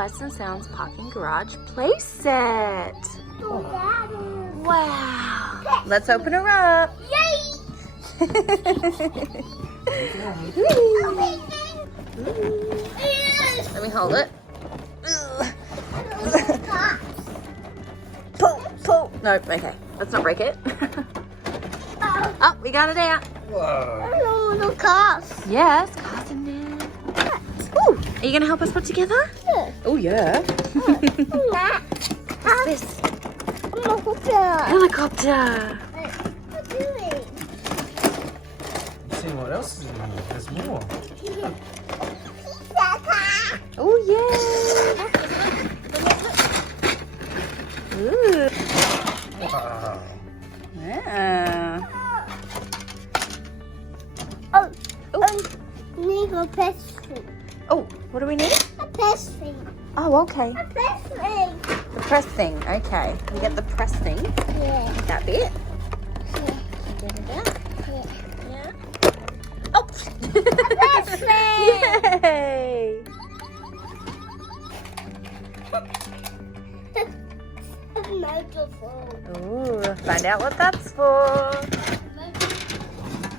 Lights and Sounds Parking Garage Playset. Wow. Let's open her up. Yay! Let me hold it. Pull, pull. Nope, okay. Let's not break it. Oh, we got it out. Whoa. Little cars. Yes, cars in there. Ooh, are you going to help us put together? Yeah. Oh, yeah. What's this? Helicopter. What are you doing? Let's see what else is in here. There's more. Oh, yeah. Ooh. Wow. Yeah. Need a pastry. Oh, what do we need? A pastry. Oh, okay. A pastry. The press thing. Okay. We get the press thing. Yeah. That bit. Yeah. Get it out. Yeah. Yeah. Oh. Pastry. Yay. A microphone. Ooh, find out what that's for.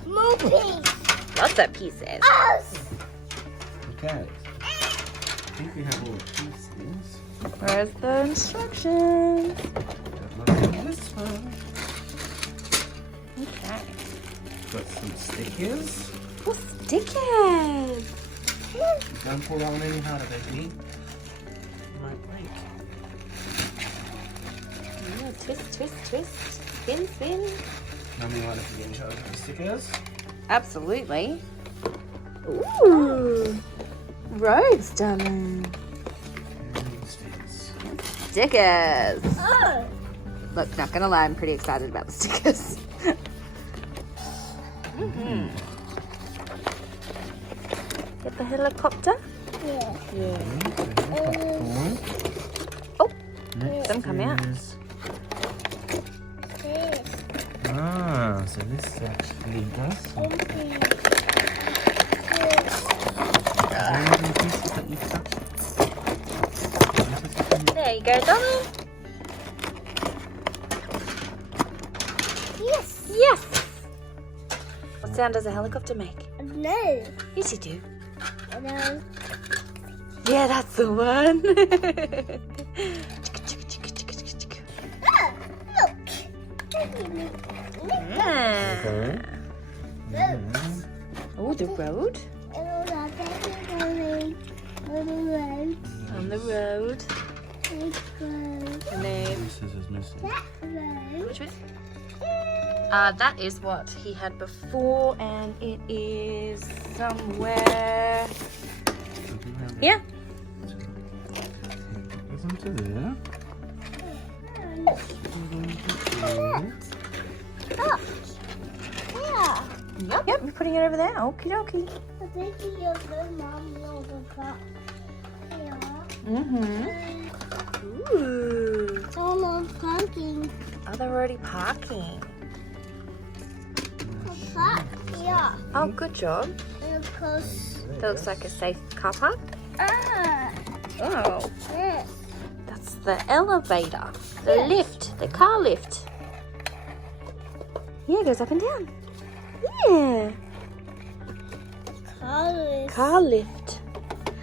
More piece. Lots of pieces. Oh. Okay. I think we have all the pieces. Where's the instructions? Look at this one. Okay. Got some stickers. Oh, stickers. Don't pull that one any harder, baby. It might break. Yeah, twist, twist, twist. Spin, spin. Tell me what if you get in charge of the stickers. Absolutely. Ooh. Rose diamond. And stickers. Stickers. Oh. Look, not gonna lie, I'm pretty excited about the stickers. Get the helicopter. Yeah. Oh, Next some come out. is- This. Ah, so this actually does something. there you go, Donald. Yes. Yes. What sound does a helicopter make? No. Yes, you do. No. Yeah, that's the one. Ah, look. Yeah. Oh, the road. On the road. And then This is missing. which way? That is what he had before, and it is somewhere here. Goes into there. Yep, you're putting it over there. Okie dokie. Mm-hmm. Ooh. Someone's parking. Oh, they're already parking. Yeah. Oh, good job. And of course. That looks like a safe car park. Oh, Yes. that's the elevator. The lift. The car lift. Yeah, it goes up and down. Yeah. Car lift.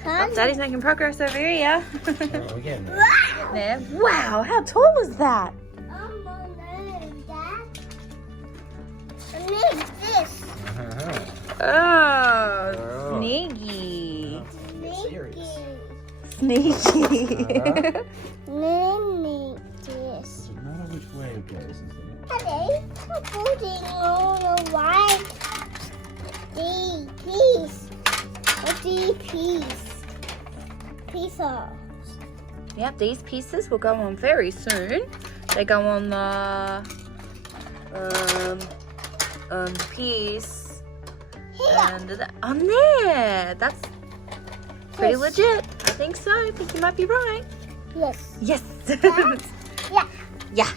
Oh, Daddy's making progress over here. Oh, again. There. Wow, how tall is that? I need this. Oh, Oh. sneaky. Serious. Sneaky. Need this. Doesn't matter which way it goes, isn't it? Daddy, I'm putting on the white piece. What's the piece? Pizza. Yep, these pieces will go on very soon. They go on the piece Here. and on there. That's pretty Yes. legit. I think so. I think you might be right. Yes. Yes. Yeah. Yeah.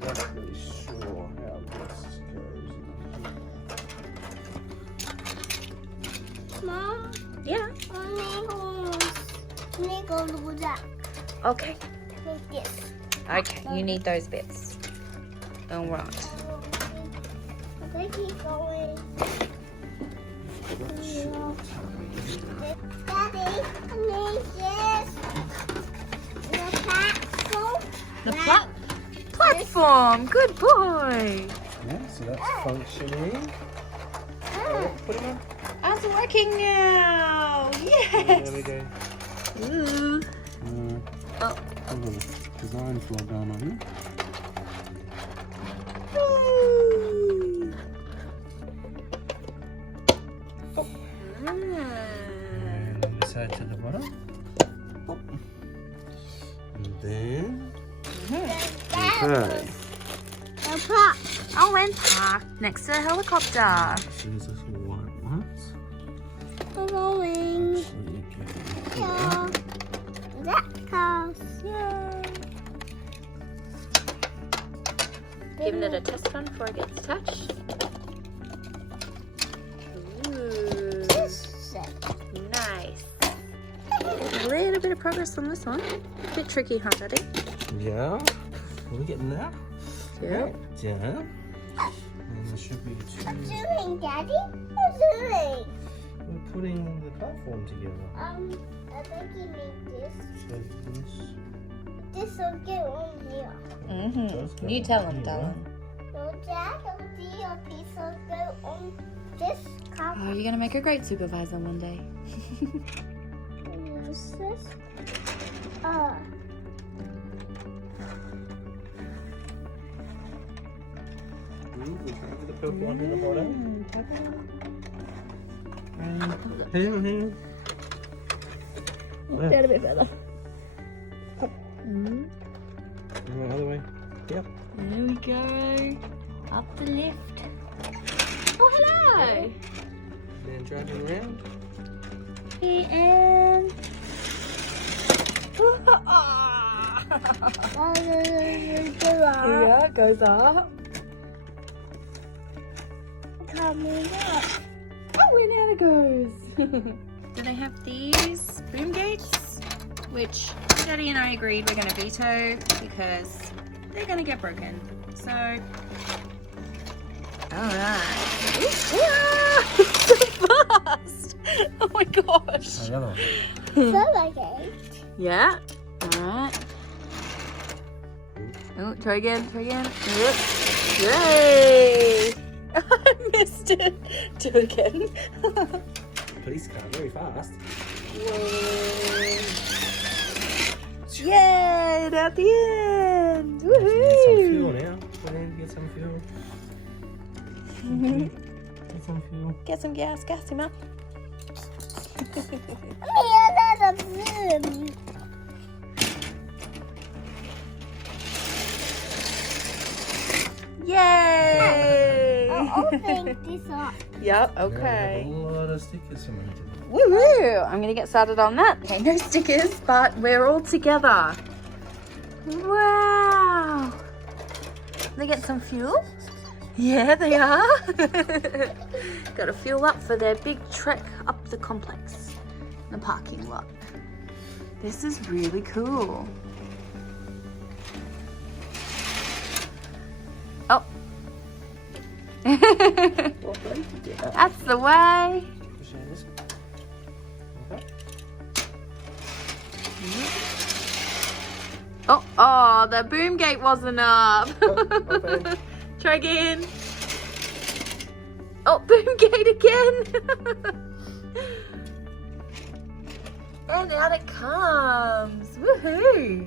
Not really sure how this goes. Mom, Yeah. only Okay. Like this. Okay, you need those bits. All right. I keep going. Daddy, I need this. The platform. The platform. Good boy. Yeah, so that's functioning. Put it on. That's working now. Yes. There we go. Ooh. Oh. A little design flaw going on here. And this side to the bottom. And then. Okay. The pot. Oh, and parked next to the helicopter. So there's this white ones. I'm going. So you can Yeah. That house. Yay. Giving it a test run before it gets attached. Ooh, nice. A little bit of progress on this one. A bit tricky, huh, Daddy? Yeah. Are we getting there? Yeah. Yeah. And there should be What two. doing, Daddy? What's doing? We're putting the platform together. I think you need this. So this. This will get on here. Mm-hmm. You tell him, darling. So Dad, this will go on this cup. Oh, you're gonna make a great supervisor one day. Use this. Ooh, we have the purple one in the bottom. Hang on. Get a bit further. The other way. Yep. There we go. Up the lift. Oh, hello. And then driving around. And yeah, it goes up. Coming up. Oh, and out it goes. Do they have these boom gates? Which Daddy and I agreed we're going to veto because they're going to get broken. So, alright. So fast! Oh my gosh. The other one. So like it. Yeah. Alright. Oh, try again, try again. Yay! I missed it. Do it again. Police car, very fast. Yay! At the end! Get some fuel Woohoo! now. Go in, get some fuel. Get some fuel. Get some gas, gas him up. Another boom. Yay! I'll open this up. Yep, Yeah, okay. a lot of stickers cemented. Woohoo! I'm gonna get started on that. Okay, no stickers, but we're all together. Wow! They get some fuel? Yeah, they are. Gotta fuel up for their big trek up the complex, the parking lot. This is really cool. Oh. That's the way. Push it this. Okay. Oh, the boom gate wasn't up. Open. Try again. Oh, boom gate again. And out it comes. Woohoo.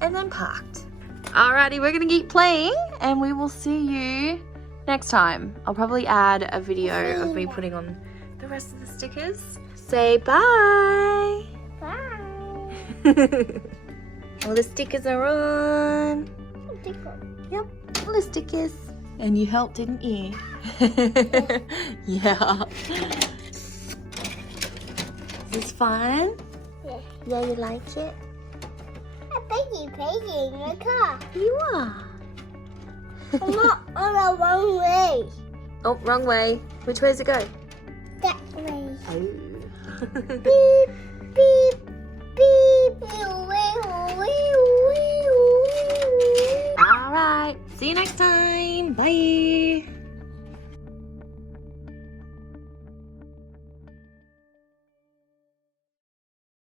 And then parked. Alrighty, we're gonna keep playing and we will see you next time. I'll probably add a video of me putting on the rest of the stickers. Say bye. Bye. All the stickers are on. Yep, all the stickers. And you helped, didn't you? Yeah. Is this fun? Yeah. Yeah, you like it? I'm painting my car. You are. I'm not on the wrong way. Oh, wrong way. Which way does it go? That way. Oh. Beep, beep, beep. Away See you next time. Bye.